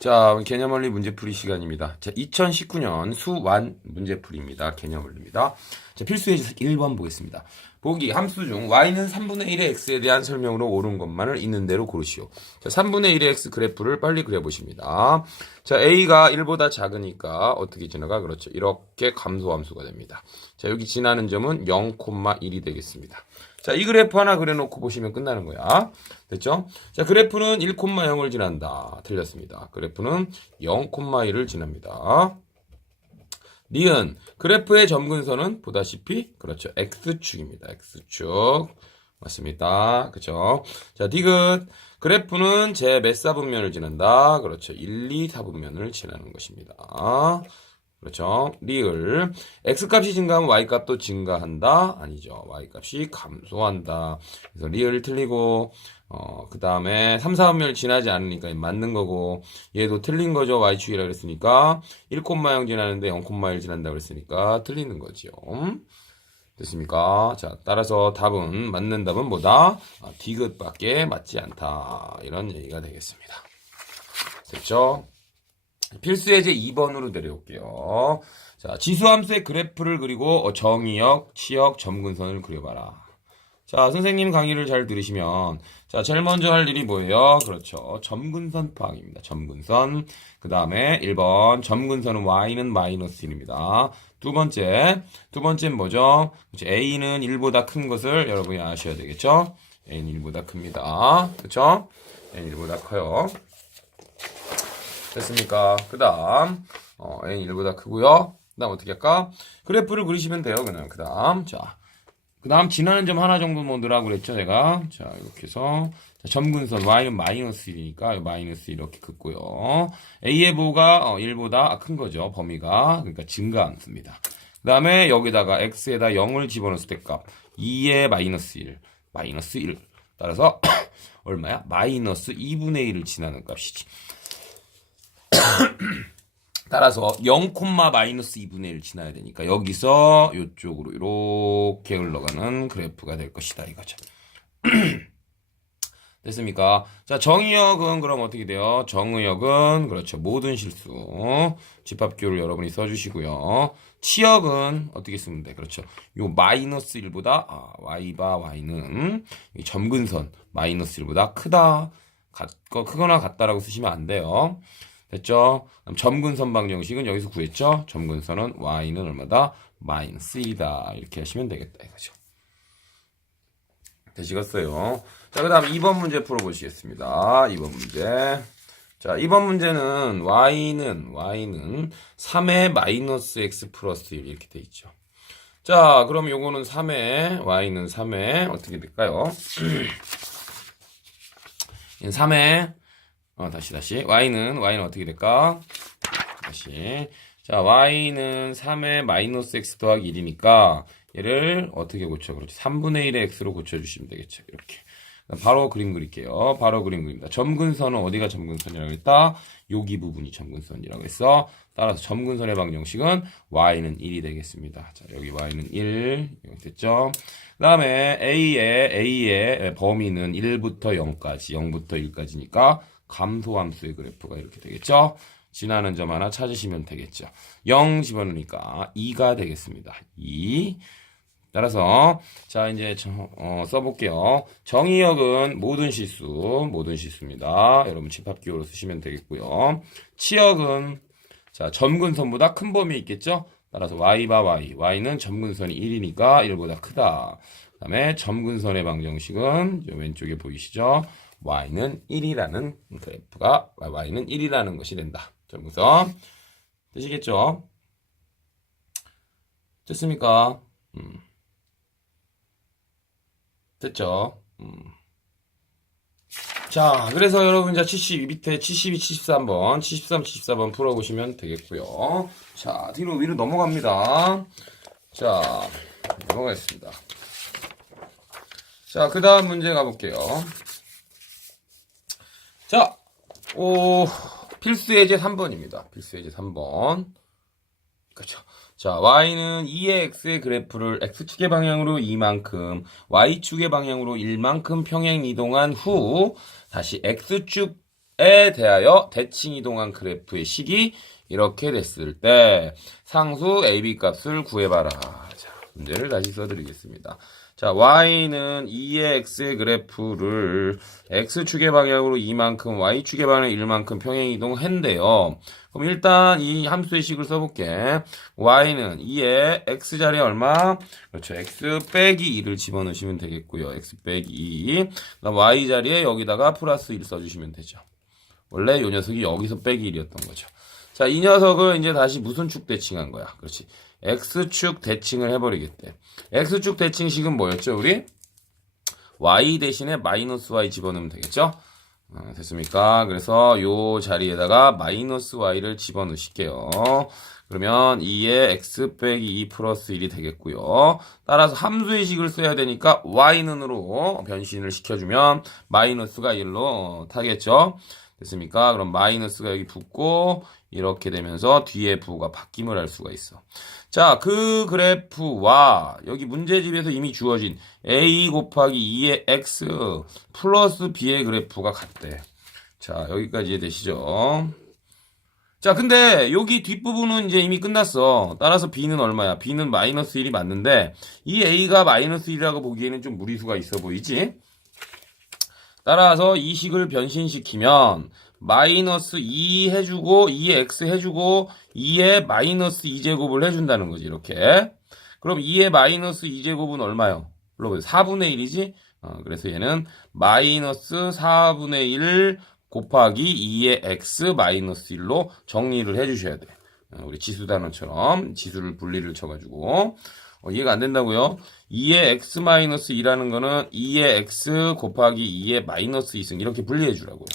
자, 개념원리 문제풀이 시간입니다. 자, 2019년 수완 문제풀이입니다. 개념원리입니다. 자, 필수 예제 1번 보겠습니다. 보기 함수 중 y는 3분의 1의 x에 대한 설명으로 옳은 것만을 있는 대로 고르시오. 자, 3분의 1의 x 그래프를 빨리 그려보십니다. 자, a가 1보다 작으니까 어떻게 지나가? 그렇죠. 이렇게 감소함수가 됩니다. 자, 여기 지나는 점은 0,1이 되겠습니다. 자, 이 그래프 하나 그려놓고 보시면 끝나는 거야. 됐죠? 자, 그래프는 1,0을 지난다. 틀렸습니다. 그래프는 0,1을 지납니다. 니은 그래프의 점근선은 보다시피 그렇죠. x축입니다. x축. 맞습니다. 그렇죠? 자, 디귿 그래프는 제 몇 사분면을 지난다. 그렇죠. 1, 2 사분면을 지나는 것입니다. 그렇죠. 리을 x값이 증가하면 y값도 증가한다. 아니죠. y값이 감소한다. 그래서 리을 틀리고 어, 그 다음에 3, 4분면을 지나지 않으니까 맞는 거고 얘도 틀린 거죠. y축이라 그랬으니까 1,0 지나는데 0,1 지난다 그랬으니까 틀리는 거죠. 됐습니까? 자, 따라서 답은 맞는 답은 뭐다? 아, 디귿밖에 맞지 않다. 이런 얘기가 되겠습니다. 됐죠? 필수 예제 2번으로 내려올게요. 자, 지수함수의 그래프를 그리고 어, 정의역, 치역, 점근선을 그려봐라. 자, 선생님 강의를 잘 들으시면, 자, 제일 먼저 할 일이 뭐예요? 그렇죠. 점근선 파악입니다. 점근선. 그 다음에 1번, 점근선은 y는 마이너스 1입니다. 두 번째, 두 번째는 뭐죠? 그렇죠. a는 1보다 큰 것을 여러분이 아셔야 되겠죠? a는 1보다 큽니다. 그렇죠? a는 1보다 커요. 됐습니까? 그 다음, 어, n 1보다 크고요. 그 다음 어떻게 할까? 그래프를 그리시면 돼요, 그냥. 그 다음, 자. 그 다음, 지나는 점 하나 정도 뭐 넣으라고 그랬죠, 제가. 자, 이렇게 해서. 자, 점근선, y는 마이너스 1이니까, 마이너스 이렇게 긋고요. a의 보가, 어, 1보다 큰 거죠, 범위가. 그러니까 증가함수입니다. 그 다음에 여기다가 x에다 0을 집어넣었을 때 값. 2의 마이너스 1. 마이너스 1. 따라서, 얼마야? 마이너스 2분의 1을 지나는 값이지. 따라서 0, 마이너스 2분의 1 지나야 되니까 여기서 이쪽으로 이렇게 흘러가는 그래프가 될 것이다 이거죠. 됐습니까? 자, 정의역은 그럼 어떻게 돼요? 정의역은 그렇죠. 모든 실수. 집합교를 여러분이 써주시고요. 치역은 어떻게 쓰면 돼? 그렇죠. 요 마이너스 1보다 아, y바 y는 이 점근선 마이너스 1보다 크다. 같, 크거나 같다라고 쓰시면 안 돼요. 됐죠? 그럼 점근 선 방정식은 여기서 구했죠? 점근선은 y는 얼마다? 마이너스 1이다. 이렇게 하시면 되겠다 이거죠. 되시겠어요? 자, 그 다음 2번 문제 풀어보시겠습니다. 2번 문제. 자, 2번 문제는 y는, y는 3의 마이너스 x 플러스 1 이렇게 돼 있죠. 자, 그럼 요거는 3의, y는 3의, 어떻게 될까요? 3의, 어, 다시, 다시. y는, y는 어떻게 될까? 다시. 자, y는 3의 마이너스 x 더하기 1이니까, 얘를 어떻게 고쳐? 그렇지. 3분의 1의 x로 고쳐주시면 되겠죠. 이렇게. 바로 그림 그릴게요. 바로 그림 그립니다. 점근선은 어디가 점근선이라고 했다? 여기 부분이 점근선이라고 했어. 따라서 점근선의 방정식은 y는 1이 되겠습니다. 자, 여기 y는 1. 됐죠? 그 다음에 a의, a의 범위는 1부터 0까지, 0부터 1까지니까 감소함수의 그래프가 이렇게 되겠죠? 지나는 점 하나 찾으시면 되겠죠. 0 집어넣으니까 2가 되겠습니다. 2. 따라서 자 이제 저, 어, 써볼게요. 정의역은 모든 실수, 모든 실수입니다. 여러분 집합기호로 쓰시면 되겠고요. 치역은 자 점근선보다 큰 범위 있겠죠? 따라서 y바 y, y는 점근선이 1이니까 1보다 크다. 그다음에 점근선의 방정식은 왼쪽에 보이시죠? Y는 1이라는 그래프가 y는 1이라는 것이 된다. 점근선 되시겠죠? 됐습니까? 음. 됐죠? 음. 자, 그래서 여러분, 자, 70, 밑에 72, 73번, 73, 74번 풀어보시면 되겠고요 자, 뒤로 위로 넘어갑니다. 자, 넘어가겠습니다. 자, 그 다음 문제 가볼게요. 자, 오, 필수 예제 3번입니다. 필수 예제 3번. 그렇죠. 자, y는 2의 x의 그래프를 x축의 방향으로 2만큼, y축의 방향으로 1만큼 평행 이동한 후 다시 x축 에 대하여 대칭 이동한 그래프의 식이 이렇게 됐을 때 상수 AB 값을 구해봐라. 자, 문제를 다시 써드리겠습니다. 자, y는 2의 x의 그래프를 x축의 방향으로 2만큼, y축의 방향으로 1만큼 평행 이동했는데요. 그럼 일단 이 함수의 식을 써볼게. y는 2의 x자리에 얼마? 그렇죠. x 빼기 2를 집어넣으시면 되겠고요. x 빼기 2. 그다음 y자리에 여기다가 플러스 1 써주시면 되죠. 원래 요 녀석이 여기서 빼기 1이었던 거죠. 자, 이 녀석을 이제 다시 무슨 축 대칭한 거야? 그렇지. X축 대칭을 해버리겠대. x축 대칭식은 뭐였죠, 우리? y 대신에 마이너스 y 집어넣으면 되겠죠? 어, 됐습니까? 그래서 요 자리에다가 마이너스 y를 집어넣으실게요. 그러면 2에 x 빼기 2 플러스 1이 되겠고요. 따라서 함수의 식을 써야 되니까 y는으로 변신을 시켜주면 마이너스가 1로 타겠죠? 됐습니까? 그럼 마이너스가 여기 붙고 이렇게 되면서 뒤에 부가 바뀜을 할 수가 있어. 자, 그 그래프와 여기 문제집에서 이미 주어진 a 곱하기 2의 x 플러스 b의 그래프가 같대. 자, 여기까지 이해되시죠? 자, 근데 여기 뒷부분은 이제 이미 끝났어. 따라서 b는 얼마야? b는 마이너스 1이 맞는데 이 a가 마이너스 1이라고 보기에는 좀 무리수가 있어 보이지? 따라서 이 식을 변신시키면 마이너스 2 해주고 2의 x 해주고 2의 마이너스 2제곱을 해준다는 거지 이렇게 그럼 2의 마이너스 2제곱은 얼마요? 물어보세요 4분의 1이지? 어, 그래서 얘는 마이너스 4분의 1 곱하기 2의 x 마이너스 1로 정리를 해주셔야 돼 어, 우리 지수 단원처럼 지수를 분리를 쳐가지고 어, 이해가 안 된다고요? 2의 x 마이너스 2라는 거는 2의 x 곱하기 2의 마이너스 2승 이렇게 분리해 주라고요.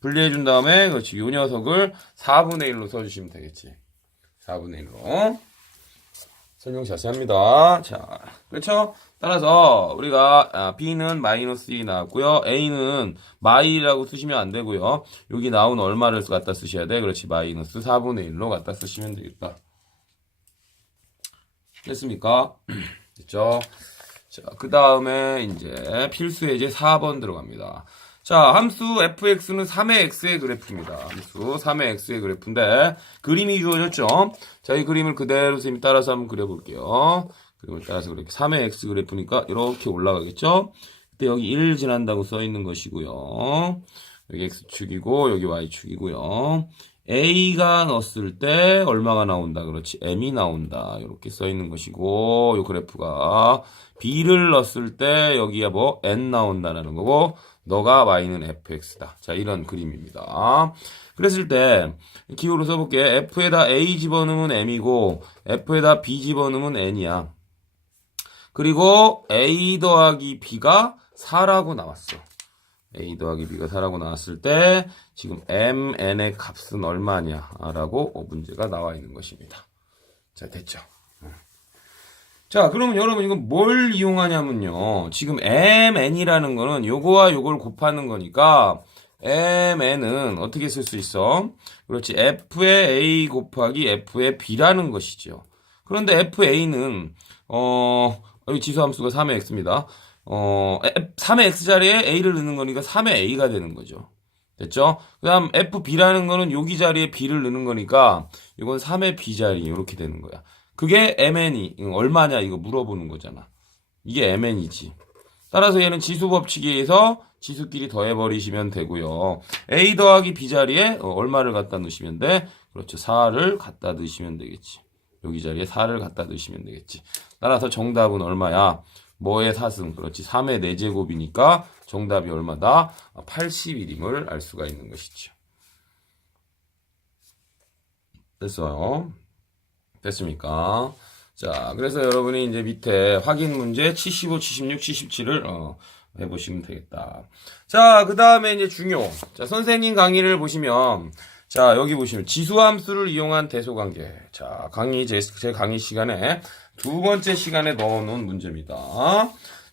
분리해 준 다음에 그렇지 요 녀석을 4분의 1로 써주시면 되겠지. 4분의 1로 설명 자세합니다. 자, 그렇죠? 따라서 우리가 아, b는 마이너스 2 나왔고요. a는 마이라고 쓰시면 안 되고요. 여기 나온 얼마를 갖다 쓰셔야 돼. 그렇지 마이너스 4분의 1로 갖다 쓰시면 되겠다. 됐습니까? 됐죠? 자, 그 다음에 이제 필수 예제 4번 들어갑니다. 자, 함수 fx는 3의 x의 그래프입니다. 함수 3의 x의 그래프인데 그림이 주어졌죠? 자, 이 그림을 그대로 선생님이 따라서 한번 그려볼게요. 그림을 따라서 그렇게 3의 x 그래프니까 이렇게 올라가겠죠? 그때 여기 1 지난다고 써 있는 것이고요. 여기 x축이고 여기 y축이고요. A가 넣었을 때 얼마가 나온다? 그렇지. M이 나온다. 이렇게 써 있는 것이고 이 그래프가 b를 넣었을 때 여기가 뭐 n 나온다는 거고 너가 y는 fx다. 자 이런 그림입니다. 그랬을 때 기호로 써볼게. F에다 a 집어넣으면 m이고 f에다 b 집어넣으면 n이야. 그리고 a 더하기 b가 4라고 나왔어 a 더하기 b가 4라고 나왔을 때 지금 mn의 값은 얼마냐 라고 문제가 나와 있는 것입니다. 자, 됐죠? 자, 그러면 여러분 이건 뭘 이용하냐면요. 지금 mn이라는 거는 요거와 요걸 곱하는 거니까 mn은 어떻게 쓸 수 있어? 그렇지. f의 a 곱하기 f의 b라는 것이죠. 그런데 fa는 어 여기 지수함수가 3의 x입니다. 어, 3의 x자리에 a를 넣는 거니까 3의 a가 되는 거죠. 됐죠? 그 다음 fb라는 거는 여기 자리에 b를 넣는 거니까 이건 3의 b자리 이렇게 되는 거야. 그게 mn이 얼마냐 이거 물어보는 거잖아. 이게 mn이지. 따라서 얘는 지수 법칙에 의해서 지수끼리 더해버리시면 되고요. a 더하기 b 자리에 어, 얼마를 갖다 넣으시면 돼? 그렇죠. 4를 갖다 넣으시면 되겠지. 여기 자리에 4를 갖다 넣으시면 되겠지. 따라서 정답은 얼마야? 뭐의 4승? 그렇지. 3의 4제곱이니까 정답이 얼마다? 81임을 알 수가 있는 것이죠. 됐어요. 됐습니까? 자, 그래서 여러분이 이제 밑에 확인 문제 75, 76, 77을 어, 해보시면 되겠다. 자, 그 다음에 이제 중요. 자, 선생님 강의를 보시면 자, 여기 보시면 지수함수를 이용한 대소관계. 자, 강의, 제, 제 강의 시간에 두 번째 시간에 넣어놓은 문제입니다.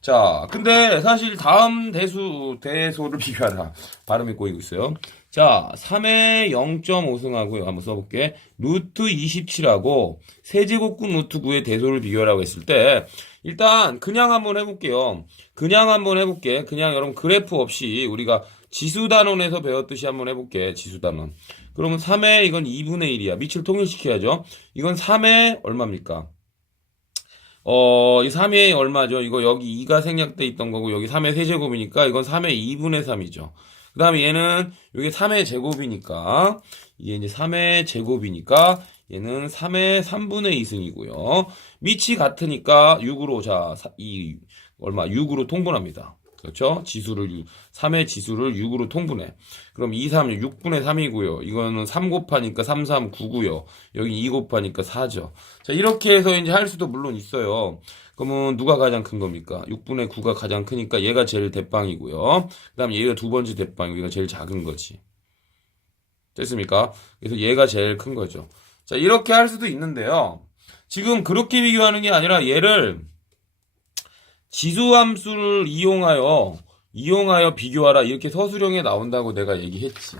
자, 근데 사실 다음 대수, 대소를 비교하라. 발음이 꼬이고 있어요. 자, 3의 0.5승하고요. 한번 써볼게. 루트 27하고 세제곱근 루트 9의 대소를 비교하라고 했을 때, 일단 그냥 한번 해볼게요. 그냥 한번 해볼게. 그냥 여러분 그래프 없이 우리가 지수단원에서 배웠듯이 한번 해볼게. 지수단원. 그러면 3에 이건 2분의 1이야. 밑을 통일시켜야죠. 이건 3에 얼마입니까? 어, 이 3에 얼마죠? 이거 여기 2가 생략돼 있던 거고 여기 3의 세제곱이니까 이건 3의 2분의 3이죠. 그 다음에 얘는 이게 3의 제곱이니까 이게 이제 3의 제곱이니까 얘는 3의 3분의 2승이고요. 밑이 같으니까 6으로 자, 사- 이 얼마 6으로 통분합니다. 그렇죠? 지수를 3의 지수를 6으로 통분해. 그럼 2, 3, 6분의 3이고요. 이거는 3 곱하니까 3, 3, 9고요. 여기 2 곱하니까 4죠. 자, 이렇게 해서 이제 할 수도 물론 있어요. 그러면 누가 가장 큰 겁니까? 6분의 9가 가장 크니까 얘가 제일 대빵이고요. 그 다음에 얘가 두 번째 대빵이고 얘가 제일 작은 거지. 됐습니까? 그래서 얘가 제일 큰 거죠. 자, 이렇게 할 수도 있는데요. 지금 그렇게 비교하는 게 아니라 얘를 지수함수를 이용하여 이용하여 비교하라 이렇게 서술형에 나온다고 내가 얘기했지.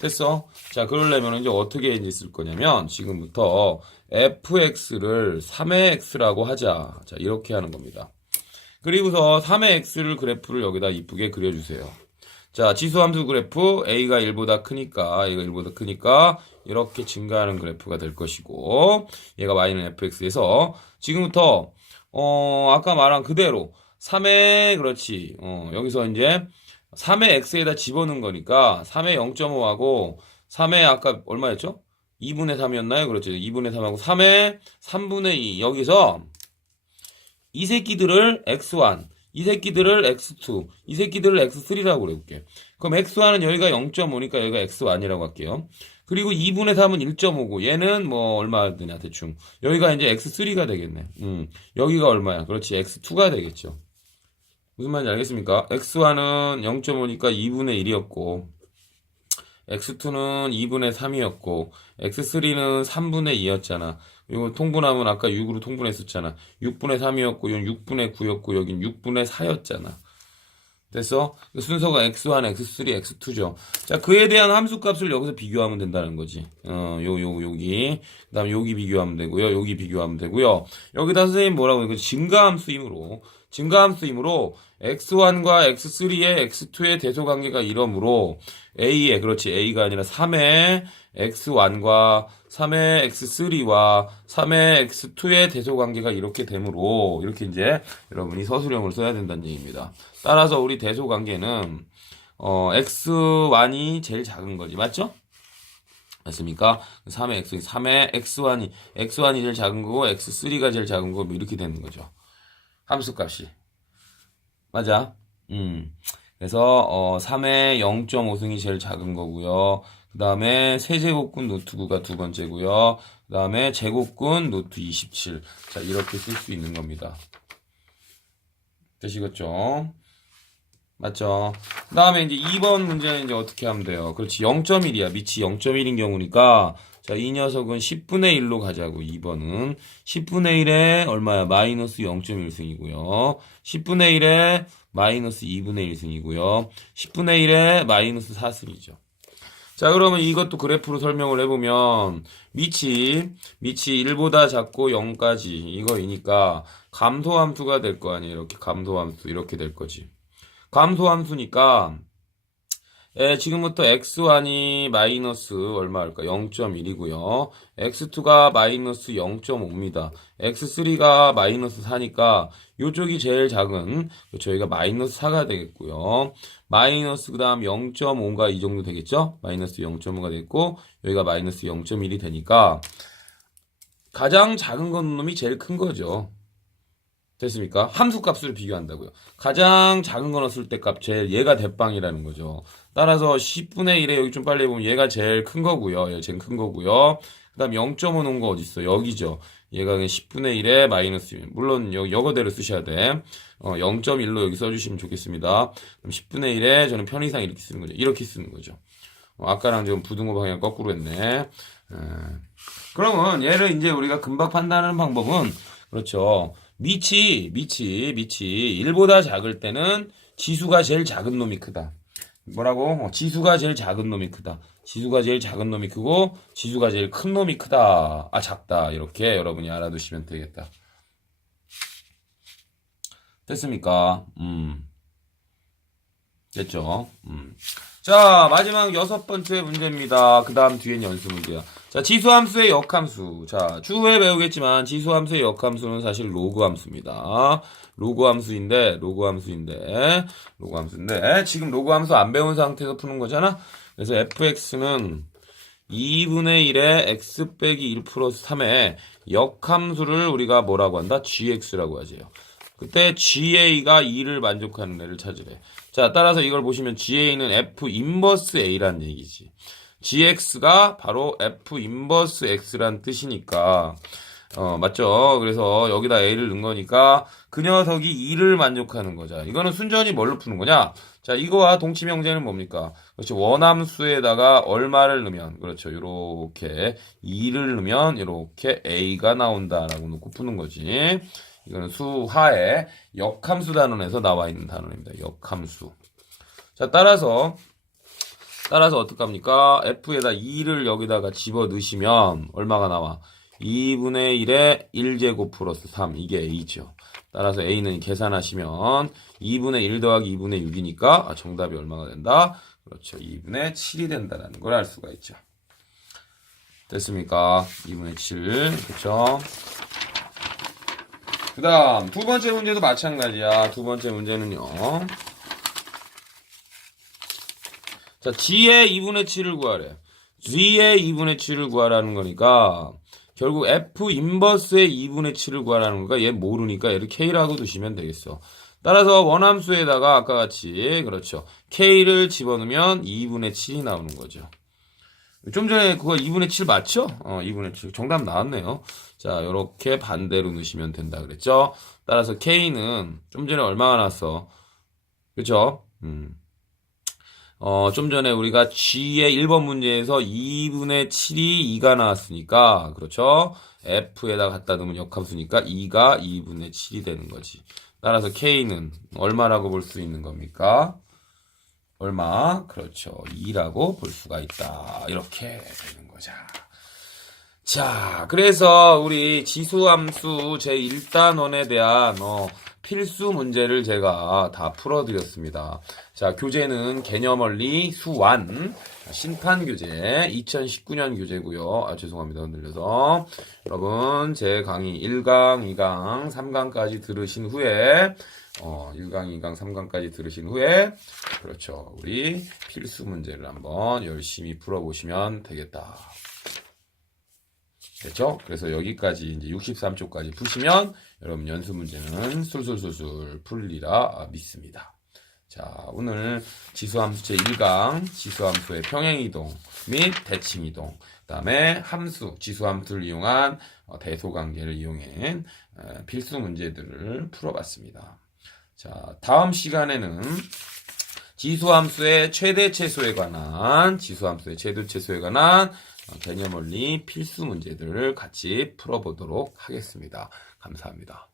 됐어? 자, 그러려면 이제 어떻게 이제 쓸 거냐면 지금부터 fx를 3의 x라고 하자. 자, 이렇게 하는 겁니다. 그리고서 3의 x를 그래프를 여기다 이쁘게 그려주세요. 자, 지수함수 그래프 a가 1보다 크니까 a가 1보다 크니까 이렇게 증가하는 그래프가 될 것이고 얘가 y는 fx에서 지금부터 어 아까 말한 그대로 3의 그렇지 어 여기서 이제 3의 x에다 집어넣은 거니까 3의 0.5하고 3의 아까 얼마였죠? 2분의 3이었나요? 그렇죠. 2분의 3하고 3의 3분의 2 여기서 이 새끼들을 x1 이 새끼들을 x2 이 새끼들을 x3라고 그래볼게 그럼 x1은 여기가 0.5니까 여기가 x1이라고 할게요 그리고 2분의 3은 1.5고 얘는 뭐 얼마 되냐 대충. 여기가 이제 x3가 되겠네. 음. 여기가 얼마야? 그렇지 x2가 되겠죠. 무슨 말인지 알겠습니까? x1은 0.5니까 2분의 1이었고 x2는 2분의 3이었고 x3는 3분의 2였잖아. 이거 통분하면 아까 6으로 통분했었잖아. 6분의 3이었고 이건 6분의 9였고 여긴 6분의 4였잖아 됐어? 그 순서가 x1, x3, x2죠. 자, 그에 대한 함수 값을 여기서 비교하면 된다는 거지. 어, 요, 요, 여기. 그 다음에 여기 비교하면 되고요. 여기 비교하면 되고요. 여기다 선생님 뭐라고 해요? 증가함수이므로. 증가함수이므로 x1과 x3의 x2의 대소관계가 이러므로 a의, 그렇지. a가 아니라 3의 x1과 3의 x3와 3의 x2의 대소관계가 이렇게 되므로 이렇게 이제 여러분이 서술형을 써야 된다는 얘기입니다. 따라서 우리 대소관계는 어, x1이 제일 작은 거지. 맞죠? 맞습니까? 3의 x, 3의 x1이, x1이 제일 작은 거고, x3가 제일 작은 거고, 뭐 이렇게 되는 거죠. 함수 값이. 맞아. 음. 그래서, 어, 3의 0.5승이 제일 작은 거고요. 그 다음에 세제곱근 노트 9가 두 번째고요. 그 다음에 제곱근 노트 27. 자, 이렇게 쓸 수 있는 겁니다. 되시겠죠? 맞죠? 그 다음에 이제 2번 문제는 이제 어떻게 하면 돼요? 그렇지, 0.1이야. 밑이 0.1인 경우니까, 자, 이 녀석은 10분의 1로 가자고, 2번은. 10분의 1에 얼마야? 마이너스 0.1승이고요. 10분의 1에 마이너스 2분의 1승이고요. 10분의 1에 마이너스 4승이죠. 자, 그러면 이것도 그래프로 설명을 해보면, 밑이, 밑이 1보다 작고 0까지, 이거이니까, 감소함수가 될 거 아니에요. 이렇게 감소함수, 이렇게 될 거지. 감소함수니까, 에, 지금부터 x1이 마이너스 얼마 할까? 0.1이고요. x2가 마이너스 0.5입니다. x3가 마이너스 4니까 요쪽이 제일 작은 저희가 마이너스 4가 되겠고요. 마이너스 그 다음 0.5가 이 정도 되겠죠? 마이너스 0.5가 됐고 여기가 마이너스 0.1이 되니까 가장 작은 건 놈이 제일 큰 거죠. 됐습니까? 함수 값을 비교한다고요. 가장 작은 거 넣었을 때 값 제일 얘가 대빵이라는 거죠. 따라서 10분의 1에 여기 좀 빨리 보면 얘가 제일 큰 거고요. 얘가 제일 큰 거고요. 그 다음 0.5 놓은 거 어딨어? 여기죠. 얘가 그냥 10분의 1에 마이너스 1. 물론 여기 여거대로 쓰셔야 돼. 어, 0.1로 여기 써주시면 좋겠습니다. 그럼 10분의 1에 저는 편의상 이렇게 쓰는 거죠. 이렇게 쓰는 거죠. 어, 아까랑 지금 부등호 방향 거꾸로 했네. 에. 그러면 얘를 이제 우리가 금방 판단하는 방법은 그렇죠. 밑이 밑이 밑이 1보다 작을 때는 지수가 제일 작은 놈이 크다. 뭐라고? 어, 지수가 제일 작은 놈이 크다. 지수가 제일 작은 놈이 크고 지수가 제일 큰 놈이 크다. 아 작다. 이렇게 여러분이 알아두시면 되겠다. 됐습니까? 음. 됐죠? 음. 자, 마지막 여섯 번째 문제입니다. 그 다음 뒤엔 연수 문제야. 자, 지수함수의 역함수. 자, 추후에 배우겠지만 지수함수의 역함수는 사실 로그 함수입니다. 로그 함수인데, 로그 함수인데, 로그 함수인데, 지금 로그 함수 안 배운 상태에서 푸는 거잖아? 그래서 fx는 2분의 1에 x 빼기 1 플러스 3의 역함수를 우리가 뭐라고 한다? gx라고 하지요. 그때 GA가 2를 만족하는 애를 찾으래. 자, 따라서 이걸 보시면 GA는 F 인버스 A란 얘기지. GX가 바로 F 인버스 X란 뜻이니까, 어, 맞죠? 그래서 여기다 A를 넣은 거니까 그 녀석이 2를 만족하는 거죠. 이거는 순전히 뭘로 푸는 거냐? 자, 이거와 동치 명제는 뭡니까? 그렇죠. 원함수에다가 얼마를 넣으면, 그렇죠. 요렇게 2를 넣으면 요렇게 A가 나온다라고 놓고 푸는 거지. 이거는 수하의 역함수 단원에서 나와 있는 단원입니다. 역함수. 자, 따라서 따라서 어떡합니까? f에다 2를 여기다가 집어 넣으시면 얼마가 나와? 2분의 1에 1제곱 플러스 3 이게 a죠. 따라서 a는 계산하시면 2분의 1 더하기 2분의 6이니까 정답이 얼마가 된다? 그렇죠. 2분의 7이 된다는 걸 알 수가 있죠. 됐습니까? 2분의 7. 그렇죠? 그 다음, 두 번째 문제도 마찬가지야. 두 번째 문제는요. 자, g의 2분의 7을 구하래. g의 2분의 7을 구하라는 거니까, 결국 f 인버스의 2분의 7을 구하라는 거니까, 얘 모르니까 얘를 k라고 두시면 되겠어. 따라서 원함수에다가 아까 같이, 그렇죠. k를 집어넣으면 2분의 7이 나오는 거죠. 좀 전에 그거 2분의 7 맞죠? 어, 2분의 7. 정답 나왔네요. 자, 요렇게 반대로 넣으시면 된다 그랬죠? 따라서 K는 좀 전에 얼마가 나왔어? 그죠? 음. 어, 좀 전에 우리가 G의 1번 문제에서 2분의 7이 2가 나왔으니까, 그렇죠? F에다 갖다 놓으면 역함수니까 2가 2분의 7이 되는 거지. 따라서 K는 얼마라고 볼 수 있는 겁니까? 얼마? 그렇죠. 2라고 볼 수가 있다. 이렇게 되는 거죠. 자, 그래서 우리 지수함수 제1단원에 대한 어, 필수 문제를 제가 다 풀어드렸습니다. 자, 교재는 개념원리 수완 신판 교재 2019년 교재고요. 아, 죄송합니다. 흔들려서. 여러분, 제 강의 1강, 2강, 3강까지 들으신 후에 어, 1강, 2강, 3강까지 들으신 후에 그렇죠. 우리 필수 문제를 한번 열심히 풀어보시면 되겠다. 됐죠? 그래서 여기까지 이제 63쪽까지 푸시면 여러분 연수 문제는 술술술술 풀리라 믿습니다. 자, 오늘 지수함수 제1강 지수함수의 평행이동 및 대칭이동 그 다음에 함수, 지수함수를 이용한 어, 대소관계를 이용한 어, 필수 문제들을 풀어봤습니다. 자, 다음 시간에는 지수함수의 최대 최소에 관한 지수함수의 최대 최소에 관한 어, 개념 원리 필수 문제들을 같이 풀어보도록 하겠습니다. 감사합니다.